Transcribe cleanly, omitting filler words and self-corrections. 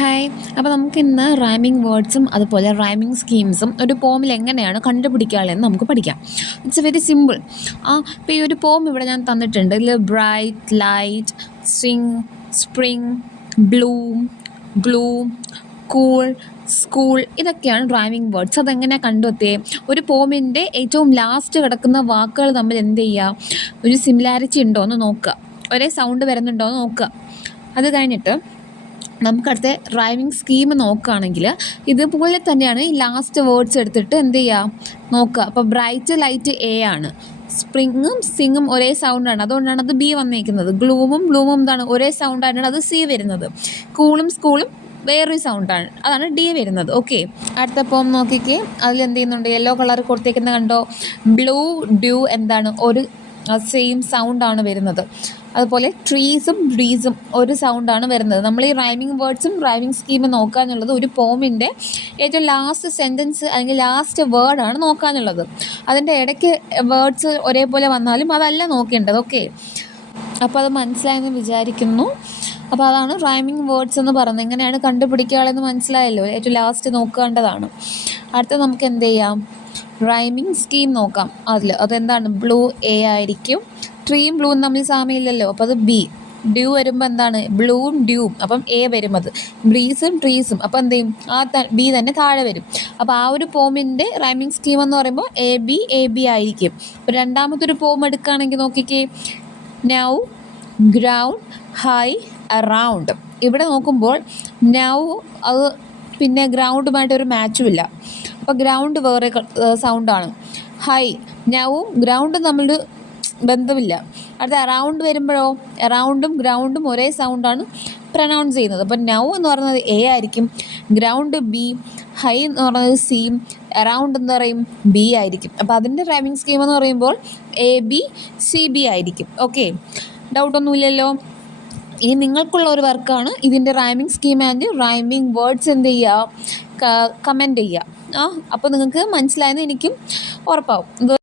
Hi. അപ്പോൾ നമുക്കിന്ന് rhyming വേർഡ്സും അതുപോലെ റൈമിംഗ് സ്കീംസും ഒരു പോമിൽ എങ്ങനെയാണ് കണ്ടുപിടിക്കാനുള്ളതെന്ന് നമുക്ക് പഠിക്കാം. It's very simple. ഇപ്പോൾ ഈ ഒരു പോം ഇവിടെ ഞാൻ തന്നിട്ടുണ്ട്. ഇതിൽ bright, light, swing, spring, Bloom, gloom, cool, school, ഇതൊക്കെയാണ് റൈമിംഗ് വേർഡ്സ്. അതെങ്ങനെയാണ് കണ്ടെത്തിയേ? ഒരു പോമിൻ്റെ ഏറ്റവും ലാസ്റ്റ് കിടക്കുന്ന വാക്കുകൾ തമ്മിൽ എന്ത് ചെയ്യുക, ഒരു സിമിലാരിറ്റി ഉണ്ടോ എന്ന് നോക്കുക, ഒരേ സൗണ്ട് വരുന്നുണ്ടോ എന്ന് നോക്കുക. അത് കഴിഞ്ഞിട്ട് നമുക്കടുത്ത റൈമിംഗ് സ്കീം നോക്കുകയാണെങ്കിൽ ഇതുപോലെ തന്നെയാണ് ഈ ലാസ്റ്റ് വേർഡ്സ് എടുത്തിട്ട് എന്ത് ചെയ്യുക നോക്കുക. അപ്പോൾ ബ്രൈറ്റ്, ലൈറ്റ് എ ആണ്, സ്പ്രിങ്ങും സിങ്ങും ഒരേ സൗണ്ടാണ്, അതുകൊണ്ടാണ് അത് ബി വന്നിരിക്കുന്നത്. ഗ്ലൂമും ബ്ലൂമും എന്താണ് ഒരേ സൗണ്ടായിട്ടാണ് അത് സി വരുന്നത്. കൂളും സ്കൂളും വേറൊരു സൗണ്ടാണ്, അതാണ് ഡി വരുന്നത്. ഓക്കെ, അടുത്ത പോം നോക്കിക്കേ. അതിലെന്ത് ചെയ്യുന്നുണ്ട്, യെല്ലോ കളർ കൊടുത്തേക്കുന്നത് കണ്ടോ? ബ്ലൂ, ഡ്യൂ എന്താണ് ഒരു സെയിം സൗണ്ടാണ് വരുന്നത്. അതുപോലെ ട്രീസും ബ്രീസും ഒരു സൗണ്ടാണ് വരുന്നത്. നമ്മൾ ഈ റൈമിംഗ് വേർഡ്സും റൈമിംഗ് സ്കീമും നോക്കാന്നുള്ളത് ഒരു പോമിൻ്റെ ഏറ്റവും ലാസ്റ്റ് സെൻറ്റൻസ് അല്ലെങ്കിൽ ലാസ്റ്റ് വേർഡാണ് നോക്കാന്നുള്ളത്. അതിൻ്റെ ഇടയ്ക്ക് വേർഡ്സ് ഒരേപോലെ വന്നാലും അതല്ല നോക്കേണ്ടത്. ഓക്കെ, അപ്പോൾ അത് മനസ്സിലായെന്ന് വിചാരിക്കുന്നു. അപ്പോൾ അതാണ് റൈമിംഗ് വേർഡ്സ് എന്ന് പറയുന്നത്. എങ്ങനെയാണ് കണ്ടുപിടിക്കാനുള്ളതെന്ന് മനസ്സിലായല്ലോ. ഏറ്റവും ലാസ്റ്റ് നോക്കേണ്ടതാണ്. അടുത്ത നമുക്ക് എന്ത് ചെയ്യാം, റൈമിംഗ് സ്കീം നോക്കാം. അതെന്താണ്, ബ്ലൂ എ ആയിരിക്കും. ട്രീയും ബ്ലൂവും തമ്മിൽ സാമ്യമില്ലല്ലോ, അപ്പോൾ അത് ബി. ഡ്യൂ വരുമ്പോൾ എന്താണ്, ബ്ലൂവും ഡ്യൂവും, അപ്പം എ വരും. അത് ബ്രീസും ട്രീസും, അപ്പോൾ എന്ത് ചെയ്യും, ബി തന്നെ താഴെ വരും. അപ്പോൾ ആ ഒരു പോമിൻ്റെ റൈമിംഗ് സ്കീം എന്ന് പറയുമ്പോൾ എ ബി ആയിരിക്കും. അപ്പോൾ രണ്ടാമതൊരു പോം എടുക്കുകയാണെങ്കിൽ നോക്കിക്കേ, നൗ, ഗ്രൗണ്ട്, ഹൈ, അറൗണ്ട്. ഇവിടെ നോക്കുമ്പോൾ നൗ അത് പിന്നെ ഗ്രൗണ്ടുമായിട്ടൊരു മാച്ചുമില്ല. അപ്പോൾ ഗ്രൗണ്ട് വേറെ സൗണ്ടാണ്. ഹൈ, നൗവും ഗ്രൗണ്ടും തമ്മിൽ ബന്ധമില്ല. അടുത്ത അറൗണ്ട് വരുമ്പോഴോ അറൗണ്ടും ഗ്രൗണ്ടും ഒരേ സൗണ്ടാണ് പ്രൊനൗൺസ് ചെയ്യുന്നത്. അപ്പോൾ നൗ എന്ന് പറയുന്നത് എ ആയിരിക്കും, ഗ്രൗണ്ട് ബി, ഹൈ എന്ന് പറയുന്നത് സി, അറൗണ്ട് എന്ന് പറയും ബി ആയിരിക്കും. അപ്പോൾ അതിൻ്റെ റൈമിംഗ് സ്കീം എന്ന് പറയുമ്പോൾ എ ബി സി ബി ആയിരിക്കും. ഓക്കെ, ഡൗട്ടൊന്നുമില്ലല്ലോ. ഇനി നിങ്ങൾക്കുള്ള ഒരു വർക്കാണ് ഇതിൻ്റെ rhyming scheme and rhyming words എന്ത് ചെയ്യുക, കമൻറ്റ് ചെയ്യുക. അപ്പോൾ നിങ്ങൾക്ക് മനസ്സിലായെന്ന് എനിക്കും ഉറപ്പാവും.